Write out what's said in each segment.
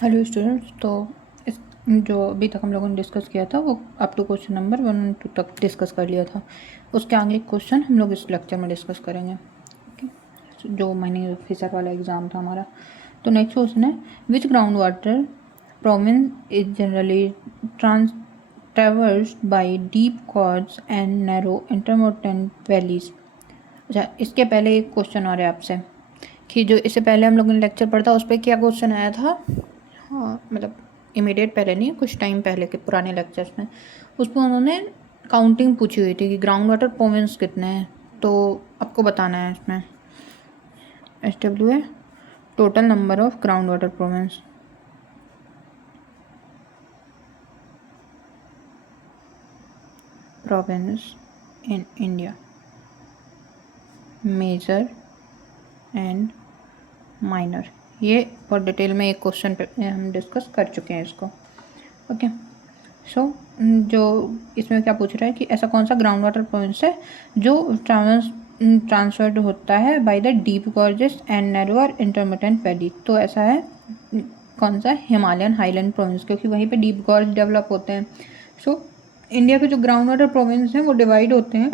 Hello students. तो इस जो अभी तक हम लोगों ने डिस्कस किया था वो अप टू क्वेश्चन नंबर 1 और 2 तक डिस्कस कर लिया था। उसके आगे क्वेश्चन हम लोग इस लेक्चर में डिस्कस करेंगे। ओके, जो माइनिंग ऑफिसर वाला एग्ज़ाम था हमारा। तो नेक्स्ट क्वेश्चन है, which ground water province is generally traversed by deep cords and narrow intermittent valleys. अच्छा, इसके पहले एक क्वेश्चन और है आपसे कि जो इससे पहले हम लोगों ने लेक्चर पढ़ा था उस पर क्या क्वेश्चन आया था। हाँ, मतलब इमीडिएट पहले नहीं, कुछ टाइम पहले के पुराने लेक्चर्स में उसमें उन्होंने काउंटिंग पूछी हुई थी कि ग्राउंड वाटर प्रोविंस कितने हैं। तो आपको बताना है इसमें SW है total number of ground water province. Province in India, major and minor. ये बहुत डिटेल में एक क्वेश्चन पे हम डिस्कस कर चुके हैं इसको। ओके, सो जो इसमें क्या पूछ रहा है कि ऐसा कौन सा ग्राउंड वाटर प्रोविंस है जो ट्रांसफर्ड होता है by the deep gorges and narrower intermittent valley. तो ऐसा है कौन सा, हिमालयन हाईलैंड प्रोविंस, क्योंकि वहीं पे डीप गॉर्ज डेवलप होते हैं। सो इंडिया के जो ग्राउंड वाटर प्रोविंस हैं वो डिवाइड होते हैं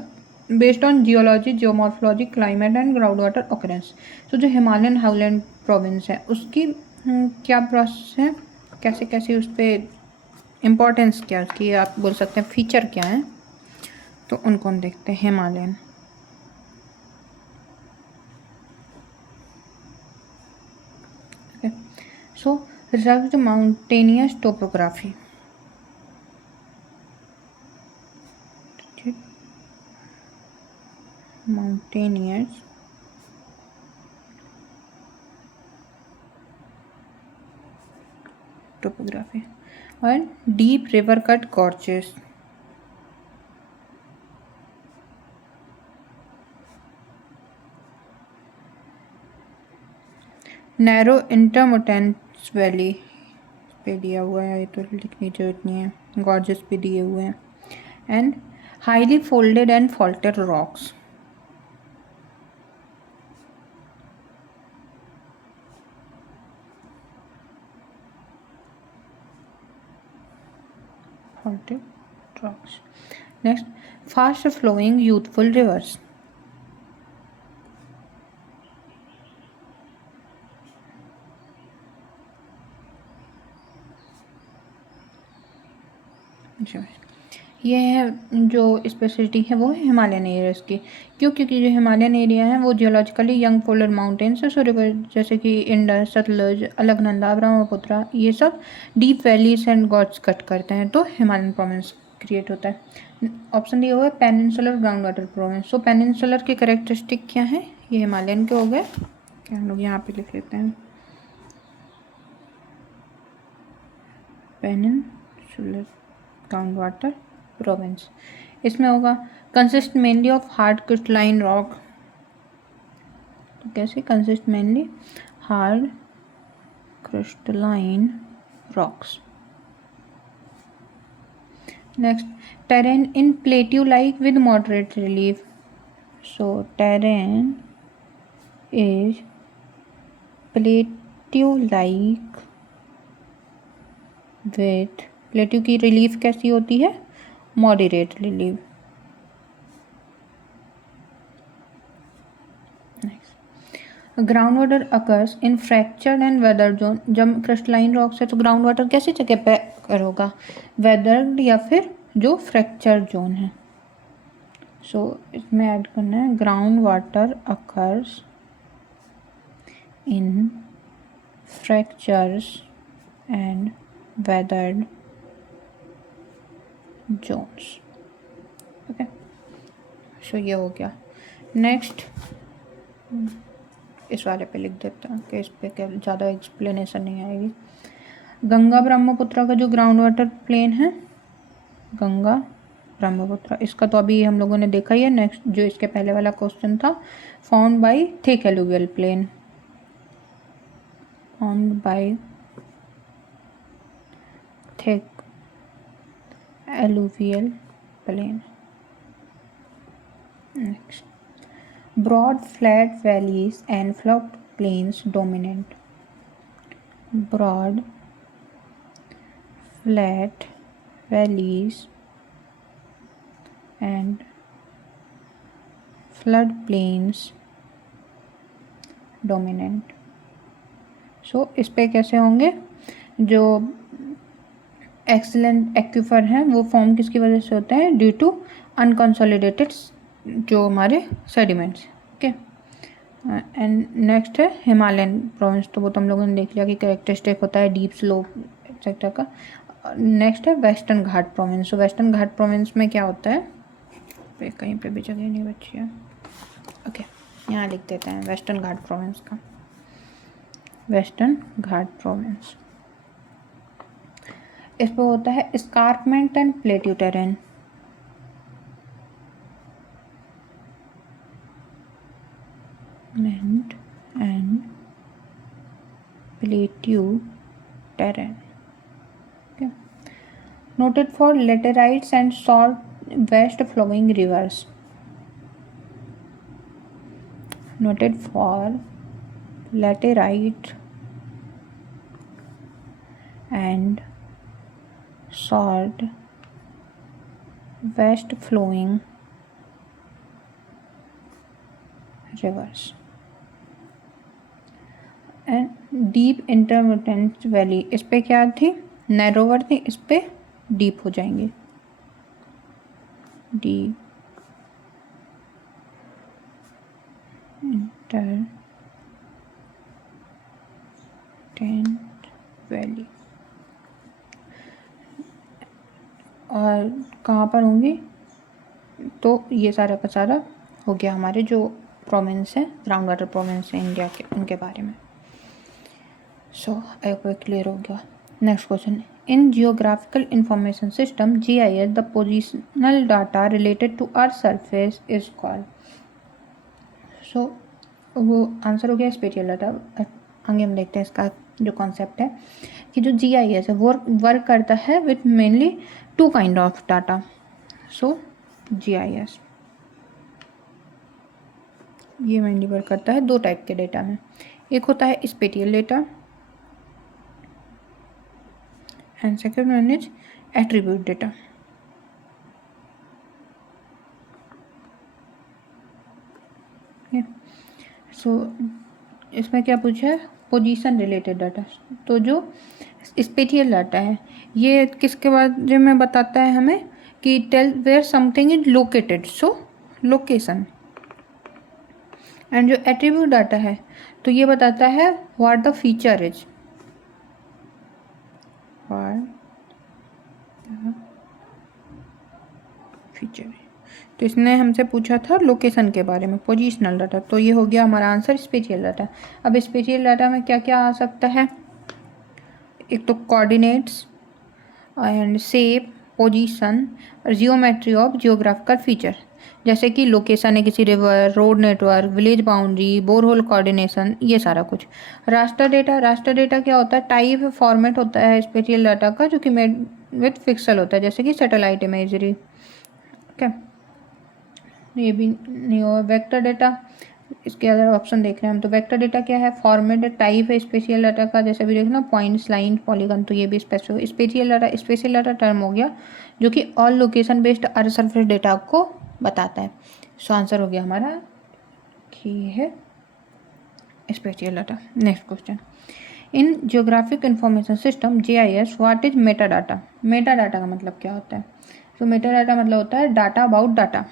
based on geology, geomorphology, climate and ground water occurrence. तो जो हिमालयन हाईलैंड प्रोविंस है उसकी क्या प्रोसेस है, कैसे कैसे उस पर इम्पोर्टेंस क्या है उसकी, आप बोल सकते हैं फीचर क्या है। तो उनको हम देखते हैं। Himalayan, so rugged mountainous topography, mountainous topography and deep river cut gorges, narrow इंटरमिटेंस valley पे दिया हुआ है, ये तो लिखने की जरूरत नहीं है, गॉर्जेस पे दिए हुए हैं। And highly folded and faulted rocks, faulted rocks. Next, fast flowing youthful rivers, ये है जो स्पेशलिटी है वो है हिमालयन एरियाज़ की। क्यों? क्योंकि जो हिमालयन एरिया है वो जियोलॉजिकली यंग पोलर माउंटेन्स है। सो रिवर जैसे कि इंडस, सतलुज, अलकनंदा, ब्रह्मपुत्र, ये सब deep valleys and gorge cut करते हैं तो हिमालयन प्रोविंस क्रिएट होता है। ऑप्शन दिया हुआ है पेनिनसुलर ग्राउंड वाटर प्रोविंस। सो पेनिनसुलर के करेक्टरिस्टिक क्या है, ये हिमालयन के हो गए, क्या हम लोग यहाँ पे लिख लेते हैं, पेनिनसुलर ग्राउंड वाटर प्रोविंस। इसमें होगा consist mainly of hard crystalline rock. तो कैसे, consist mainly hard crystalline rocks. Next, terrain in plateau like with moderate relief. So terrain is plateau like with, plateau की रिलीफ कैसी होती है, moderate relief. Ground water occurs in fractured and weather zone. जब crystalline rocks है तो ground water कैसी जगह पे अकर होगा, वेदर्ड या फिर जो फ्रैक्चर जोन है। सो इसमें ऐड करना है ground water occurs in fractures and weathered zones. Okay, so ये हो गया। नेक्स्ट इस वाले पे लिख देता हूँ कि इस पे क्या ज़्यादा एक्सप्लेनेशन नहीं आएगी। गंगा ब्रह्मपुत्र का जो ग्राउंड वाटर प्लेन है, गंगा ब्रह्मपुत्र, इसका तो अभी हम लोगों ने देखा ही है। नेक्स्ट जो इसके पहले वाला क्वेश्चन था, found by thick alluvial plain, found by thick alluvial plain. Next, broad flat valleys and flood plains dominant, broad flat valleys and flood plains dominant. सो इस पे कैसे होंगे, जो एक्सीलेंट एक्विफर हैं वो फॉर्म किसकी वजह से होते हैं, ड्यू टू अनकंसोलिडेटेड जो हमारे सेडिमेंट्स। ओके, एंड नेक्स्ट है हिमालयन प्रोविंस, तो वो तो हम लोगों ने देख लिया कि कैरेक्टरिस्टिक होता है डीप स्लोप एक्सेट्रा का। नेक्स्ट है वेस्टर्न घाट प्रोविंस। तो वेस्टर्न घाट प्रोविंस में क्या होता है, पे कहीं पे भी जगह नहीं बची है। ओके, यहाँ लिख देते हैं वेस्टर्न घाट प्रोविंस का, वेस्टर्न घाट प्रोविंस। इस पर होता है escarpment and plateau terrain. And plateau terrain, okay, noted for laterites and short west flowing rivers. Noted for laterite and short west flowing rivers and deep intermittent valley. इस पे क्या थी, narrower थी, इस पे डीप हो जाएंगे, डीप इंटरमिटेंट वैली। और कहाँ पर होंगी, तो ये सारा का सारा हो गया हमारे जो प्रोविंस है, ग्राउंड वाटर प्रोविंस है इंडिया के, उनके बारे में। सो आई होप क्लियर हो गया। Next question, in geographical information system GIS the positional data related to earth surface is called. So वो आंसर हो गया स्पेटियल डाटा। आगे हम देखते हैं इसका जो कॉन्सेप्ट है कि जो GIS है वो वर्क करता है with mainly two kind of data. So GIS ये मेनली वर्क करता है दो टाइप के डेटा में, एक होता है spatial data and second one is attribute data. So इसमें क्या पूछा है, पोजीशन रिलेटेड डाटा। तो जो स्पेटियल डाटा है ये किसके बारे में बताता है हमें, कि tell where something is located, so location. And जो एट्रीब्यूट डाटा है तो ये बताता है what the feature is, feature. तो इसने हमसे पूछा था लोकेशन के बारे में, पोजिशनल डाटा, तो ये हो गया हमारा आंसर स्पेटियल डाटा। अब स्पेटियल डाटा में क्या क्या आ सकता है, एक तो कोऑर्डिनेट्स एंड शेप, पोजीशन और जियोमेट्री ऑफ जियोग्राफिकल फीचर, जैसे कि लोकेशन है किसी river, road network, village boundary, borehole coordination, ये सारा कुछ। रास्टर डेटा, रास्टर डेटा क्या होता है, टाइप फॉर्मेट होता है स्पेटियल डाटा का जो कि मेड विथ पिक्सल होता है, जैसे कि सैटेलाइट इमेजरी। ओके, ये भी नहीं होगा। वेक्टर डेटा, इसके अदर ऑप्शन देख रहे हैं हम, तो वेक्टर डेटा क्या है, फॉर्मेट टाइप है स्पेशियल डाटा का, जैसे भी देखना पॉइंट्स, लाइन, पॉलीगन, तो ये भी specific spatial data. Spatial data term हो गया जो कि all location based earth surface data को बताता है। सो आंसर हो गया हमारा कि है spatial data. Next question, in geographic information system GIS what is meta data. Meta data का मतलब क्या होता है, तो मेटा डाटा मतलब होता है data about data,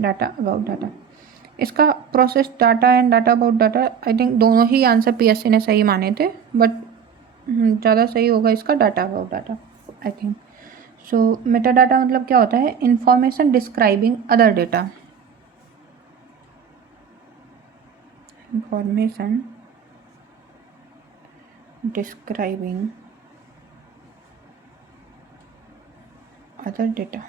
data about data. इसका process data and data about data, I think दोनों ही आंसर PSC ने सही माने थे, बट ज़्यादा सही होगा इसका data about data I think. So Meta data मतलब क्या होता है, information describing other data, information describing other data.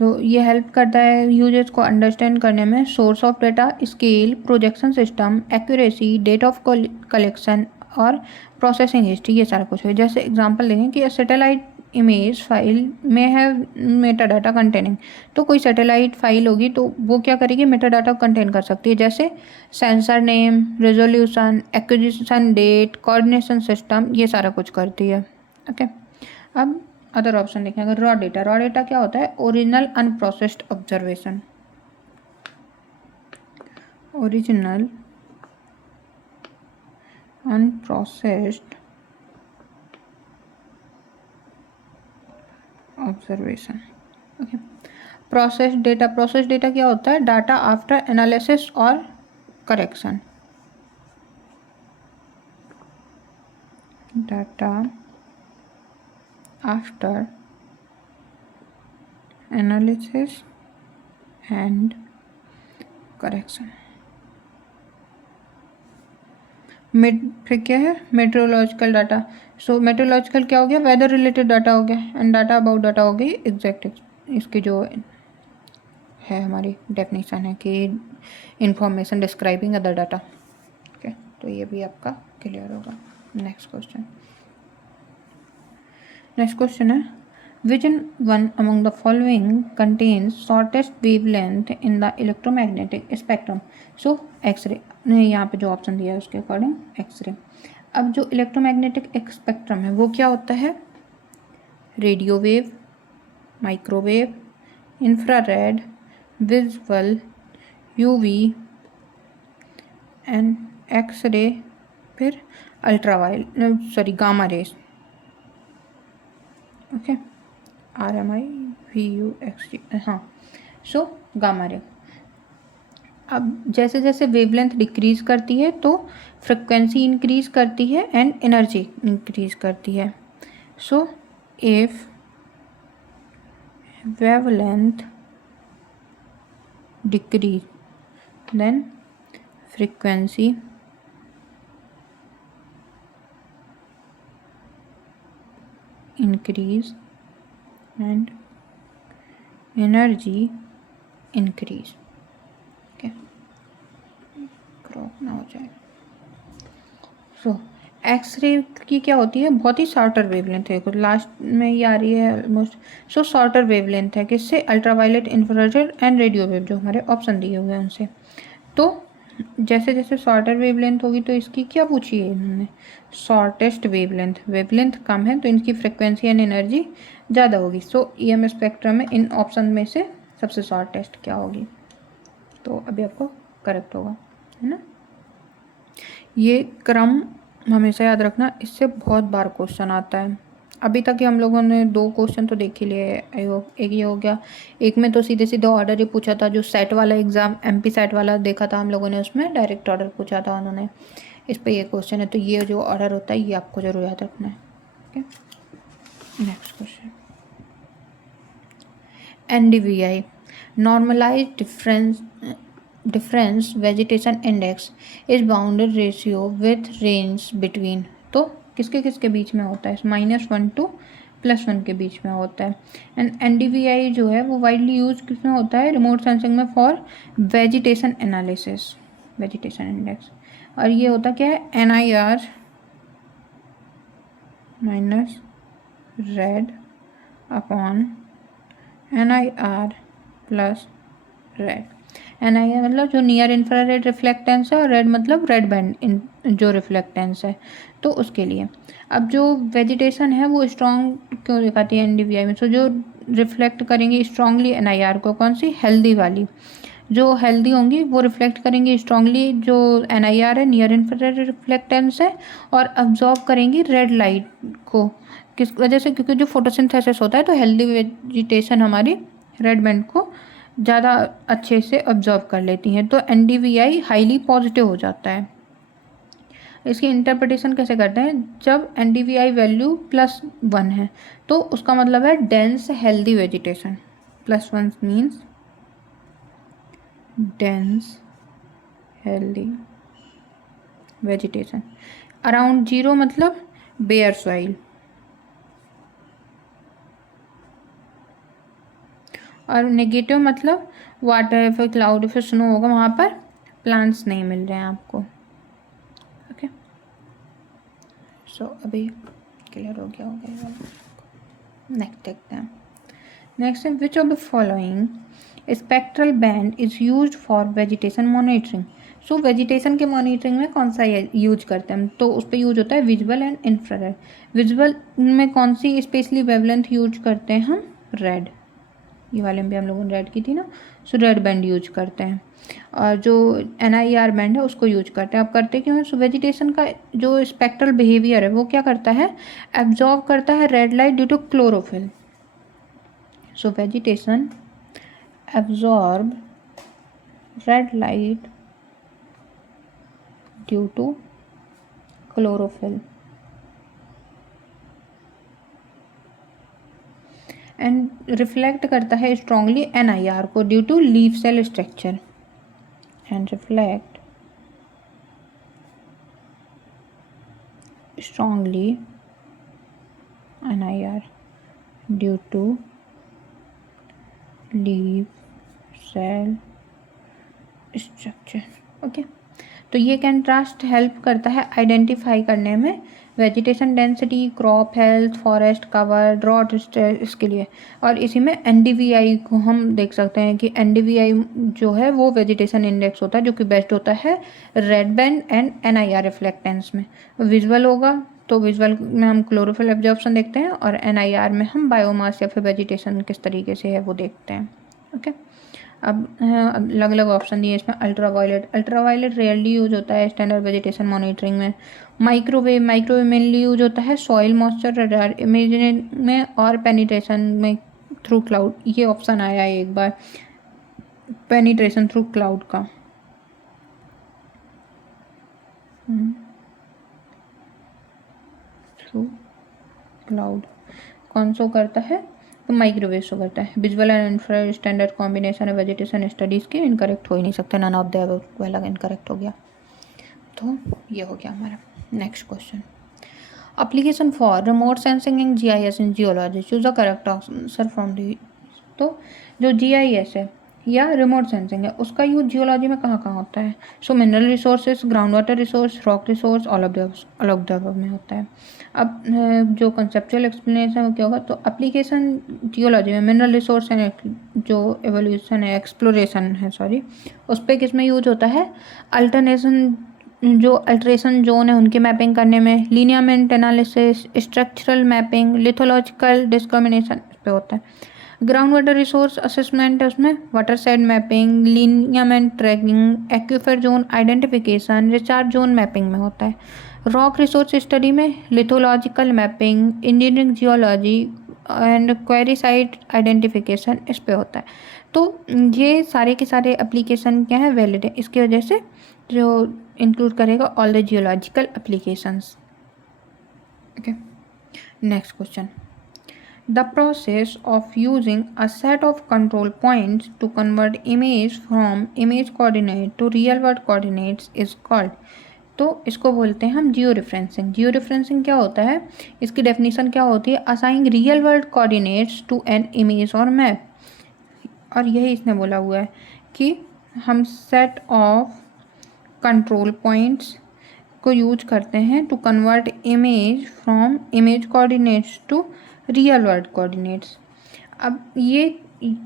तो ये हेल्प करता है यूजर्स को अंडरस्टैंड करने में source of data, scale, projection system, accuracy, date of collection और प्रोसेसिंग हिस्ट्री, ये सारा कुछ है। जैसे एग्जांपल देखें कि सैटेलाइट इमेज फाइल में है मेटा डाटा कंटेनिंग, तो कोई सैटेलाइट फाइल होगी तो वो क्या करेगी, मेटा डाटा कंटेन कर सकती है, जैसे sensor name, resolution, acquisition date, coordination system, ये सारा कुछ करती है। ओके, अब अदर ऑप्शन देखें। अगर रॉ डेटा क्या होता है? Original unprocessed observation, original unprocessed observation. Okay, process data क्या होता है? डाटा आफ्टर एनालिसिस और correction, data after analysis and correction. फिर क्या है? Meteorological data. सो मेट्रोलॉजिकल क्या हो गया? वेदर रिलेटेड डाटा हो गया, एंड डाटा अबाउट डाटा हो गई एग्जैक्ट। इसकी जो है हमारी डेफिनेशन है कि information describing other data. Okay, तो ये भी आपका क्लियर होगा। नेक्स्ट क्वेश्चन है, which one among the following contains shortest wavelength in the electromagnetic spectrum? So x ray, यहाँ पे जो ऑप्शन दिया है उसके अकॉर्डिंग एक्सरे। अब जो इलेक्ट्रोमैग्नेटिक स्पेक्ट्रम है वो क्या होता है? Radio wave, microwave, infrared, visual, UV and x ray, फिर ultraviolet gamma rays. Okay, RMIVUXG, हाँ। So gamma ray. अब जैसे जैसे वेवलेंथ डिक्रीज करती है तो फ्रिक्वेंसी इंक्रीज करती है एंड एनर्जी इंक्रीज करती है। So if wavelength decrease then frequency increase and energy increase। Okay, crop ना हो जाए। सो एक्सरे की क्या होती है? बहुत ही शॉर्टर वेवलेंथ है, कुछ लास्ट में ये आ रही है ऑलमोस्ट। सो शॉर्टर वेवलेंथ है किससे? Ultraviolet, infrared and radio wave, जो हमारे ऑप्शन दिए हुए हैं उनसे। तो जैसे जैसे शॉर्टर वेवलेंथ होगी तो इसकी क्या पूछी है इन्होंने? शॉर्टेस्ट वेवलेंथ कम है तो इनकी फ्रिक्वेंसी एंड एनर्जी ज़्यादा होगी। सो EM स्पेक्ट्रम में इन ऑप्शन में से सबसे शॉर्टेस्ट क्या होगी? तो अभी आपको करेक्ट होगा, है ना। ये क्रम हमेशा याद रखना, इससे बहुत बार क्वेश्चन आता है। अभी तक ही हम लोगों ने 2 क्वेश्चन तो देख ही लिए। एक ये हो गया, एक में तो सीधे सीधे ऑर्डर ही पूछा था, जो सेट वाला एग्ज़ाम MP सेट वाला देखा था हम लोगों ने, उसमें डायरेक्ट ऑर्डर पूछा था उन्होंने। इस पे ये क्वेश्चन है, तो ये जो ऑर्डर होता है ये आपको ज़रूर याद रखना है। Okay, next question, NDVI, normalised difference vegetation index is bounded ratio with range between. तो किसके किसके बीच में होता है? -1 to +1 के बीच में होता है। एंड NDVI जो है वो वाइडली यूज किसमें होता है? रिमोट सेंसिंग में, for vegetation analysis, vegetation index. और ये होता क्या है? NIR minus red upon NIR plus red. NIR मतलब जो नियर इंफ्रारेड रिफ्लेक्टेंस है, और रेड मतलब रेड बैंड जो रिफ्लेक्टेंस है, तो उसके लिए। अब जो वेजिटेशन है वो स्ट्रॉन्ग क्यों दिखाती है NDVI में? सो जो रिफ्लेक्ट करेंगे स्ट्रांगली NIR को, कौन सी? हेल्दी वाली। जो हेल्दी होंगी वो रिफ्लेक्ट करेंगी स्ट्रांगली जो NIR है, नियर इंफ्रारेड रिफ्लेक्टेंस है, और अब्जॉर्ब करेंगी रेड लाइट को। किस वजह से? क्योंकि जो फोटोसिंथेसिस होता है तो हेल्दी वेजिटेशन हमारी रेड बैंड को ज़्यादा अच्छे से अब्जॉर्ब कर लेती हैं, तो NDVI हाईली पॉजिटिव हो जाता है। इसकी इंटरप्रिटेशन कैसे करते हैं? जब NDVI वैल्यू +1 है तो उसका मतलब है dense healthy vegetation. +1 means dense healthy vegetation. Around 0 मतलब बेयर सॉइल, और नेगेटिव मतलब वाटर, फिर क्लाउड, फिर स्नो होगा, वहाँ पर प्लांट्स नहीं मिल रहे हैं आपको। ओके, सो अभी क्लियर हो गया। नेक्स्ट देखते हैं। Next which of the following spectral band is used for vegetation monitoring? So vegetation के मॉनिटरिंग में कौन सा यूज करते हैं हम, तो उस पर यूज होता है विजुअल एंड इंफ्रारेड। विजुअल में कौन सी स्पेशली वेवलेंथ यूज करते हैं हम, रेड, ये वाले में भी हम लोगों ने रेड की थी ना, सो रेड बैंड यूज करते हैं। और जो NIR बैंड है उसको यूज करते हैं। अब करते क्यों है, सो वेजिटेशन का जो स्पेक्ट्रल बिहेवियर है वो क्या करता है, एब्जॉर्व करता है red light due to chlorophyll. So vegetation absorb red light due to chlorophyll and reflect करता है स्ट्रांगली NIR को due to leaf cell structure, and reflect strongly NIR due to leaf cell structure। Okay, तो ये contrast help करता है identify करने में vegetation density, crop health, forest cover, drought stress के लिए। और इसी में NDVI को हम देख सकते हैं कि NDVI जो है वो वेजिटेशन इंडेक्स होता है जो कि बेस्ट होता है red band and NIR reflectance में। विजुअल होगा तो विजुअल में हम क्लोरोफिल एब्जॉर्प्शन देखते हैं और NIR में हम बायोमास या फिर वेजिटेशन किस तरीके से है वो देखते हैं। ओके, अब अलग अलग ऑप्शन दिए इसमें। अल्ट्रावायलेट रेयरली यूज होता है स्टैंडर्ड वेजिटेशन मॉनिटरिंग में। माइक्रोवेव मेनली यूज होता है सॉइल मॉइस्चर रडार इमेजिंग में और पेनिट्रेशन में थ्रू क्लाउड। ये ऑप्शन आया है एक बार, पेनिट्रेशन थ्रू क्लाउड का। थ्रू क्लाउड कौन सो करता है, तो माइक्रोवेव शो करता है। Visual and infrared standard combination है वेजिटेशन स्टडीज़ के, इनकरेक्ट हो ही नहीं सकते, नन ऑफ द अबव वाला इनकरेक्ट हो गया। तो ये हो गया हमारा। Next question, application for remote sensing in GIS in geology, choose a correct answer from the. तो जो GIS है या रिमोट सेंसिंग है उसका यूज जियोलॉजी में कहाँ कहाँ होता है, so mineral resources, ground water resource, rock resource, all of the above में होता है। अब जो कंसेप्चुअल एक्सप्लेनेशन वो क्या होगा, तो एप्लीकेशन जियोलॉजी में मिनरल रिसोर्स है, जो एवोल्यूशन है, एक्सप्लोरेशन है सॉरी, उस पर किस में यूज होता है, अल्टरनेशन जो अल्ट्रेशन जोन है उनकी मैपिंग करने में, lineament analysis, structural mapping, lithological discrimination इस पे होता है। ग्राउंड वाटर रिसोर्स असेसमेंट है उसमें water side mapping, lineament tracking, aquifer zone identification, recharge zone mapping में होता है। रॉक रिसोर्स स्टडी में lithological mapping, engineering geology and quarry site identification इस पे होता है। तो ये सारे के सारे एप्लीकेशन क्या है, वैलिड है, इसकी वजह से जो इंक्लूड करेगा all the geological applications. Okay, next question, the process of using a set of control points to convert image from image coordinate to real world coordinates is called। तो इसको बोलते हैं हम जियो रेफरेंसिंग। जियो रेफरेंसिंग क्या होता है, इसकी definition क्या होती है, assigning real world coordinates to an image और मैप। और यही इसने बोला हुआ है कि हम सेट ऑफ कंट्रोल पॉइंट्स को यूज करते हैं to convert image from image coordinates to real world coordinates. अब ये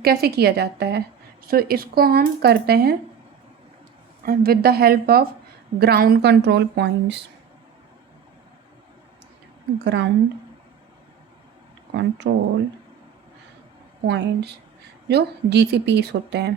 कैसे किया जाता है, सो इसको हम करते हैं with the help of ground control points. Ground control points जो GCPs होते हैं,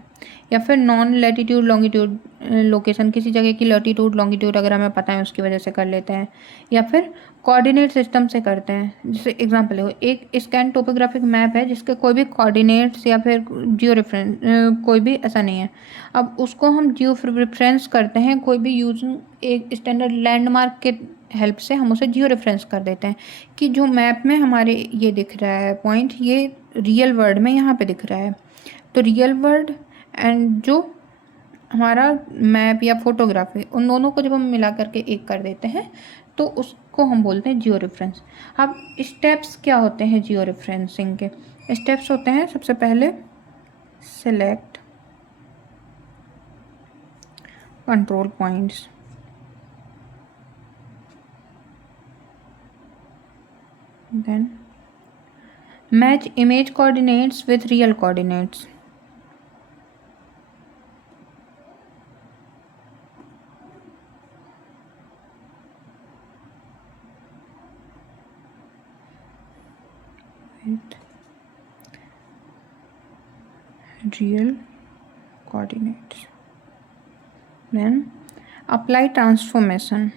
या फिर नॉन लैटिट्यूड लॉन्गिट्यूड लोकेशन, किसी जगह की लैटिट्यूड लॉन्गिट्यूड अगर हमें पता है उसकी वजह से कर लेते हैं, या फिर कोऑर्डिनेट सिस्टम से करते हैं। जैसे एग्जांपल है, एक स्कैन टोपोग्राफिक मैप है जिसके कोई भी कोऑर्डिनेट्स या फिर जियो रेफरेंस कोई भी ऐसा नहीं है, अब उसको हम जियो रेफरेंस करते हैं कोई भी यूजिंग एक स्टैंडर्ड लैंडमार्क के हेल्प से हम उसे जियो रेफरेंस कर देते हैं कि जो मैप में हमारे ये दिख रहा है पॉइंट, ये रियल वर्ल्ड में यहाँ पे दिख रहा है। तो रियल वर्ल्ड एंड जो हमारा मैप या फोटोग्राफी, उन दोनों को जब हम मिला करके एक कर देते हैं तो उसको हम बोलते हैं जियो रेफरेंस। अब स्टेप्स क्या होते हैं जियो रेफरेंसिंग के, स्टेप्स होते हैं सबसे पहले select control points, then match image coordinates with real coordinates, with real coordinates. Then apply transformation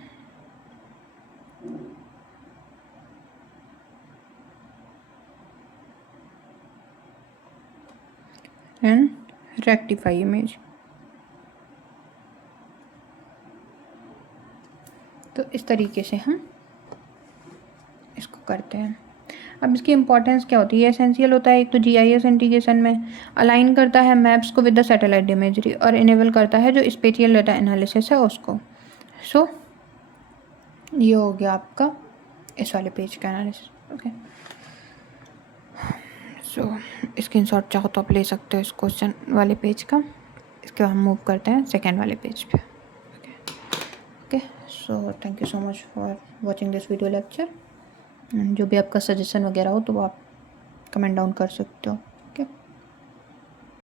and rectify image. तो इस तरीके से हम इसको करते हैं। अब इसकी इंपॉर्टेंस क्या होती है? एसेंशियल होता है एक तो जीआईएस इंटीग्रेशन में, अलाइन करता है मैप्स को विद द सैटेलाइट इमेजरी और इनेबल करता है जो स्पेटियल डेटा एनालिसिस है उसको। सो ये हो गया आपका इस वाले पेज का एनालिसिस। ओके, सो स्क्रीनशॉट चाहो तो आप ले सकते हो इस क्वेश्चन वाले पेज का। इसके बाद हम मूव करते हैं सेकेंड वाले पेज पे। Okay, so thank you so much for watching this video lecture. जो भी आपका सजेशन वगैरह हो तो वो आप कमेंट डाउन कर सकते हो।